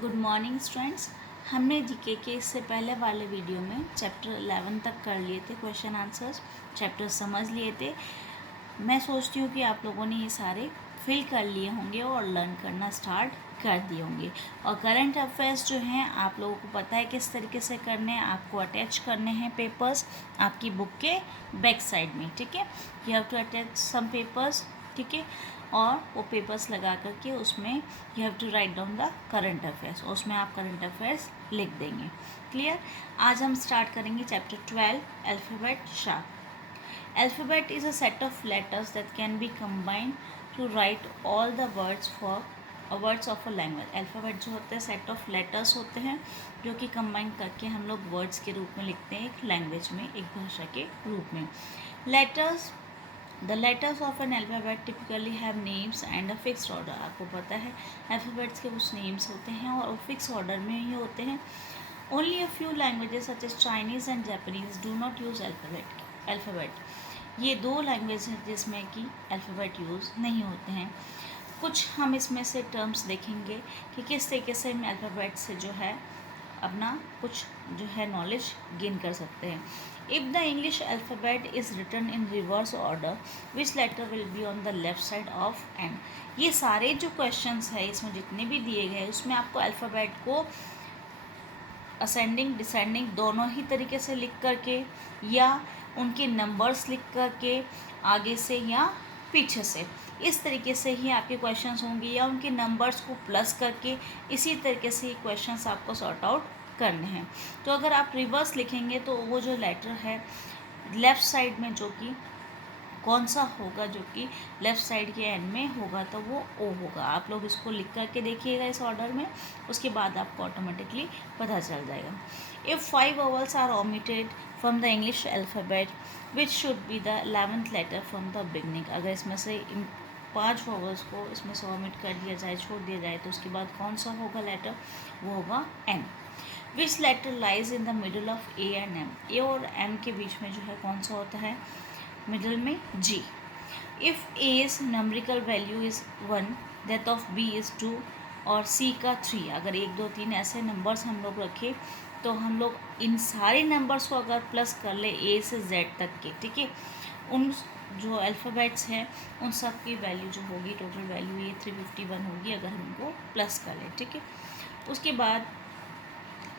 Good morning students. हमने GK के इससे पहले वाले वीडियो में चैप्टर 11 तक कर लिए थे, क्वेश्चन आंसर्स चैप्टर समझ लिए थे। मैं सोचती हूँ कि आप लोगों ने ये सारे फिल कर लिए होंगे और लर्न करना स्टार्ट कर दिए होंगे। और करंट अफेयर्स जो हैं आप लोगों को पता है किस तरीके से करने हैं। आपको अटैच करने हैं पेपर्स आपकी बुक के बैक साइड में, ठीक है। You have to attach some papers, ठीक है। और वो पेपर्स लगा करके उसमें you have to write down the current affairs, उसमें आप करंट अफेयर्स लिख देंगे। क्लियर। आज हम स्टार्ट करेंगे chapter 12, alphabet sharp. Alphabet is a set of letters that can be combined to write all the words of a language. Alphabet जो होते हैं सेट ऑफ लेटर्स होते हैं जो कि कंबाइन करके हम लोग वर्ड्स के रूप में लिखते हैं एक लैंग्वेज में, एक भाषा के रूप में। Letters the letters of N alphabet typically have names and a fixed order. आपको पता है अल्फ़ाबेट्स के कुछ नेम्स होते हैं और वो फिक्स ऑर्डर में ही होते हैं। Only a few languages such as Chinese and Japanese do not use alphabet. ये दो लैंग्वेज हैं जिसमें कि अल्फ़ाबेट यूज़ नहीं होते हैं। कुछ हम इसमें से टर्म्स देखेंगे कि किस तरीके से हम अल्फ़ाबेट से जो है अपना कुछ जो है नॉलेज गेन कर सकते हैं। If the English alphabet is written in reverse order which letter will be on the left side of N. ये सारे जो क्वेश्चंस है इसमें जितने भी दिए गए उसमें आपको अल्फ़ाबेट को असेंडिंग डिसेंडिंग दोनों ही तरीके से लिख करके या उनके नंबर्स लिख करके आगे से या पीछे से, इस तरीके से ही आपके क्वेश्चंस होंगे, या उनके नंबर्स को प्लस करके इसी तरीके से ही क्वेश्चंस आपको सॉर्ट आउट करने हैं। तो अगर आप रिवर्स लिखेंगे तो वो जो लेटर है लेफ़्ट साइड में जो कि कौन सा होगा जो कि लेफ़्ट साइड के एंड में होगा तो वो ओ होगा। आप लोग इसको लिख करके देखिएगा इस ऑर्डर में, उसके बाद आपको ऑटोमेटिकली पता चल जाएगा। If 5 vowels are omitted from the English alphabet which should be the 11th letter from the beginning. अगर इसमें से इन 5 वॉवल्स को इसमें से omit कर दिया जाए, छोड़ दिया जाए, तो उसके बाद कौन सा होगा लेटर, वो होगा N. Which letter lies in the middle of A and M. A और एम के बीच में जो है कौन सा होता है, मिडल में G. If as numerical value is 1 that of B is 2 और सी का 3, अगर 1 2 3 ऐसे नंबर्स हम लोग रखें तो हम लोग इन सारे नंबर्स को अगर प्लस कर ले ए से जेड तक के, ठीक है, उन जो अल्फ़ाबेट्स हैं उन सब की वैल्यू जो होगी, टोटल वैल्यू ये 351 होगी अगर हम उनको प्लस कर लें, ठीक है। उसके बाद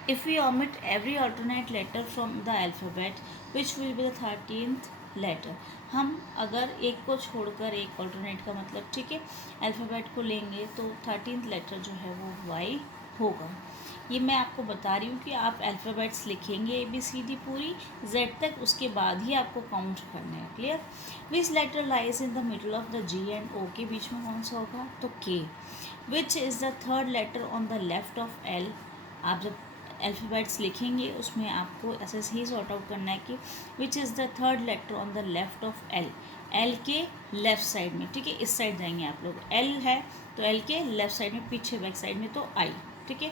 if we omit every alternate letter from the alphabet which will be the 13th letter। हम अगर एक को छोड़कर एक ऑल्टरनेट का मतलब, ठीक है, अल्फ़ाबेट को लेंगे तो 13th लेटर जो है वो वाई होगा। ये मैं आपको बता रही हूँ कि आप अल्फ़ाबेट्स लिखेंगे ABCD पूरी Z तक, उसके बाद ही आपको काउंट करना है। Clear. Which letter lies in the middle of the G and O के बीच में कौन सा होगा, तो K। Which is the third letter on the left of L। आप जब अल्फ़ाबेट्स लिखेंगे उसमें आपको ऐसे ही सॉर्ट आउट करना है कि विच is the third letter on the left of L. L के लेफ़्ट साइड में, ठीक है, इस साइड जाएंगे आप लोग, एल है तो एल के लेफ़्ट साइड में, पीछे बैक साइड में तो आई, ठीक है।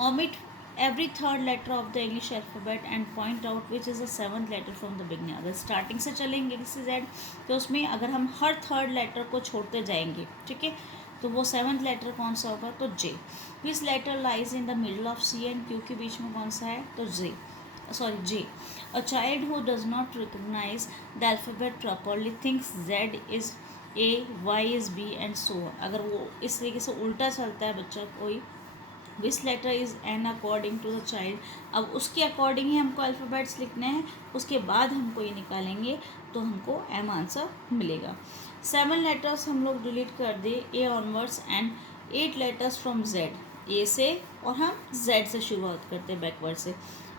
Omit every third letter of the English alphabet and point out which is the 7th letter from the beginning. अगर स्टार्टिंग से चलेंगे किसी जेड तो उसमें अगर हम हर थर्ड लेटर को छोड़ते जाएंगे, ठीक है, तो वो 7th लेटर कौन सा होगा, तो J. Which letter lies in the middle of C and Q के बीच में कौन सा है, तो J. A child who does not recognise the alphabet properly thinks Z is A, Y is B and so on. अगर वो इस तरीके से उल्टा चलता है बच्चा कोई, which letter is N according to the child. अब उसके अकॉर्डिंग ही हमको अल्फ़ाबेट्स लिखने हैं, उसके बाद हमको ये निकालेंगे तो हमको एम आंसर मिलेगा। 7 लेटर्स हम लोग डिलीट कर दे A onwards and 8 letters from Z, A से, और हम जेड से शुरुआत करते हैं बैकवर्ड से,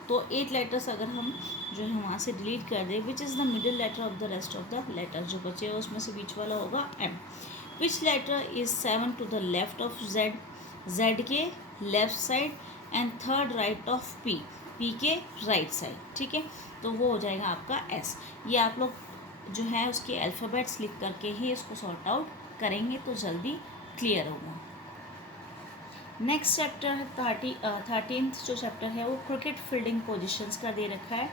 तो 8 लेटर्स अगर हम जो है वहाँ से डिलीट कर दे, which is the middle letter of the rest of the letter, जो बचे हैं उसमें से बीच वाला होगा M. Which letter is 7 to the left of Z, Z के left side and third right of P, P के राइट साइड, ठीक है, तो वो हो जाएगा आपका एस। ये आप लोग जो है उसके अल्फ़ाबेट्स लिख करके ही इसको सॉर्ट आउट करेंगे तो जल्दी क्लियर होगा। नेक्स्ट चैप्टर है 13th जो चैप्टर है वो क्रिकेट फील्डिंग पोजीशंस का दे रखा है,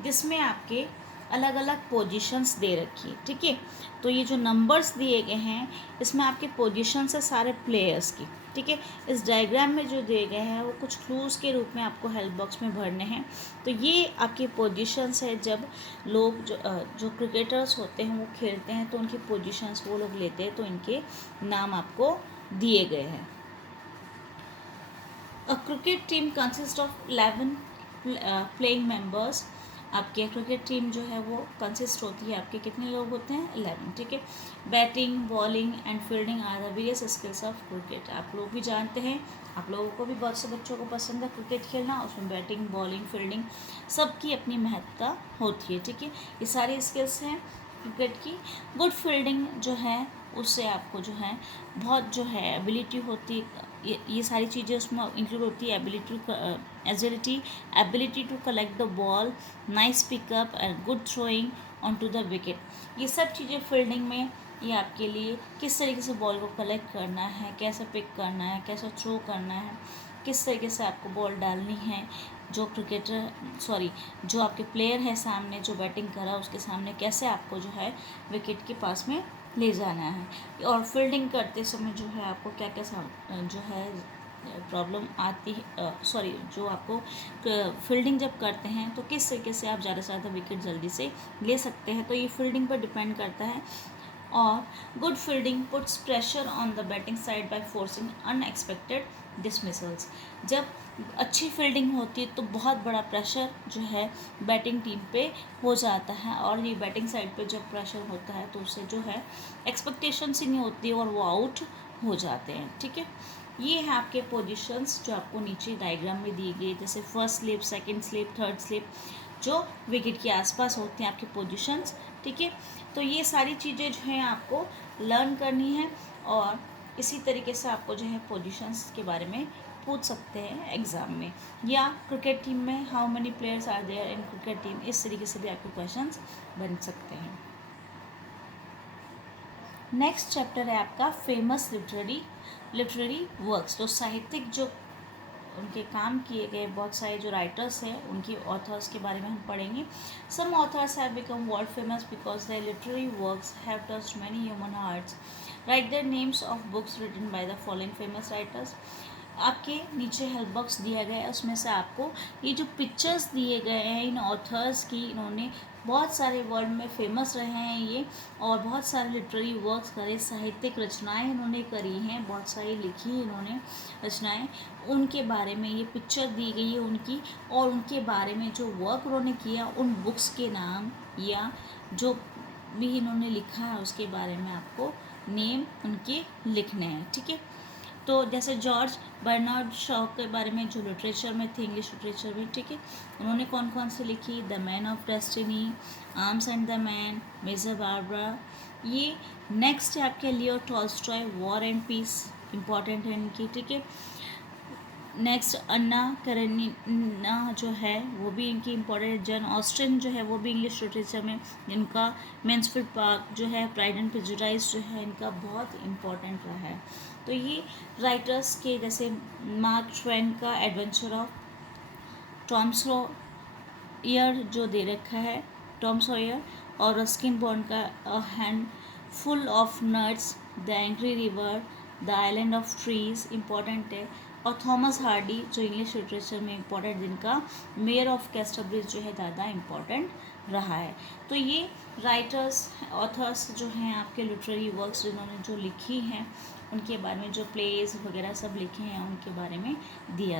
जिसमें आपके अलग अलग पोजीशंस दे रखी है, ठीक है। तो ये जो नंबर्स दिए गए हैं इसमें आपके पोजीशंस है सारे प्लेयर्स की, ठीक है। इस डायग्राम में जो दिए गए हैं वो कुछ क्लूज़ के रूप में आपको हेल्प बॉक्स में भरने हैं। तो ये आपके पोजीशंस है, जब लोग जो क्रिकेटर्स होते हैं वो खेलते हैं तो उनकी पोजीशंस वो लोग लेते हैं, तो इनके नाम आपको दिए गए हैं। A cricket team consist of 11 playing members. आपके क्रिकेट टीम जो है वो कंसिस्ट होती है, आपके कितने लोग होते हैं? 11, ठीक है। Batting, bowling and fielding are the various skills of cricket. आप लोग भी जानते हैं, आप लोगों को भी बहुत से बच्चों को पसंद है क्रिकेट खेलना, उसमें बैटिंग, बॉलिंग, फील्डिंग सबकी अपनी महत्ता होती है, ठीक है। ये सारी स्किल्स हैं क्रिकेट की। गुड फील्डिंग जो है उससे आपको जो है बहुत जो है एबिलिटी होती है, ये सारी चीज़ें उसमें इंक्लूड होती है। Ability to collect the ball, nice pickup and good throwing on to the wicket. ये सब चीज़ें फील्डिंग में ये आपके लिए किस तरीके से बॉल को कलेक्ट करना है, कैसे पिक करना है, कैसे थ्रो करना है, किस तरीके से आपको बॉल डालनी है, जो जो आपके प्लेयर है सामने जो बैटिंग कर रहा है उसके सामने कैसे आपको जो है विकेट के पास में ले जाना है, और फील्डिंग करते समय जो है आपको क्या क्या जो है प्रॉब्लम आती है, जो आपको फील्डिंग जब करते हैं तो किस तरीके से आप ज़्यादा से ज़्यादा विकेट जल्दी से ले सकते हैं, तो ये फील्डिंग पर डिपेंड करता है। और good fielding puts pressure on the batting side by forcing unexpected dismissals. जब अच्छी फील्डिंग होती है तो बहुत बड़ा प्रेशर जो है बैटिंग टीम पे हो जाता है, और ये बैटिंग साइड पे जब प्रेशर होता है तो उससे जो है एक्सपेक्टेशंस ही नहीं होती और वो आउट हो जाते हैं, ठीक है। ये है आपके पोजीशंस जो आपको नीचे डायग्राम में दी गई, जैसे first slip, second slip, third slip, जो विकेट के आसपास होते हैं आपके पोजीशंस, ठीक है। तो ये सारी चीज़ें जो हैं आपको लर्न करनी है, और इसी तरीके से आपको जो है पोजीशंस के बारे में पूछ सकते हैं एग्ज़ाम में, या क्रिकेट टीम में how many players are there in cricket team, इस तरीके से भी आपके क्वेश्चंस बन सकते हैं। नेक्स्ट चैप्टर है आपका फेमस लिटरेरी वर्क्स। तो साहित्यिक जो उनके काम किए गए बहुत सारे जो राइटर्स हैं उनके ऑथर्स के बारे में हम पढ़ेंगे। Some authors have become world famous because their literary works have touched many human hearts. Write their names of books written by the following famous writers. आपके नीचे हेल्प बॉक्स दिया गया है, उसमें से आपको ये जो पिक्चर्स दिए गए हैं इन ऑथर्स की, इन्होंने बहुत सारे वर्ल्ड में फेमस रहे हैं ये, और बहुत सारे लिटरेरी वर्क्स करे, साहित्यिक रचनाएं इन्होंने करी हैं, बहुत सारी लिखी इन्होंने रचनाएं, उनके बारे में ये पिक्चर दी गई है उनकी, और उनके बारे में जो वर्क उन्होंने किया उन बुक्स के नाम या जो भी इन्होंने लिखा है उसके बारे में आपको नेम उनके लिखने हैं, ठीक है। तो जैसे जॉर्ज बर्नार्ड शॉ के बारे में जो लिटरेचर में थे, इंग्लिश लिटरेचर में, ठीक है, उन्होंने कौन कौन से लिखी? The man of destiny, arms and the man, major Barbara. ये नेक्स्ट है आपके Leo Tolstoy, war and peace, important है इनकी, ठीक है। नेक्स्ट अन्ना करेनिना जो है वो भी इनकी इम्पोर्टेंट। जन ऑस्टिन जो है वो भी इंग्लिश लिटरेचर में, इनका मैन्सफील्ड पार्क जो है, प्राइड एंड प्रेजुडिस जो है, इनका बहुत इम्पोर्टेंट रहा है। तो ये राइटर्स के जैसे मार्क ट्वेन का एडवेंचर ऑफ टॉम सॉयर जो दे रखा है, टॉम सॉयर, और रस्किन बॉन्ड का hand full of nuts, the angry river, the island of trees important है। और थॉमस हार्डी जो इंग्लिश लिटरेचर में इम्पॉर्टेंट, जिनका मेयर ऑफ कैस्टरब्रिज जो है ज़्यादा इम्पॉर्टेंट रहा है। तो ये राइटर्स ऑथर्स जो हैं आपके लिटरेरी वर्क्स जिन्होंने जो लिखी हैं उनके बारे में, जो प्लेज वगैरह सब लिखे हैं उनके बारे में दिया।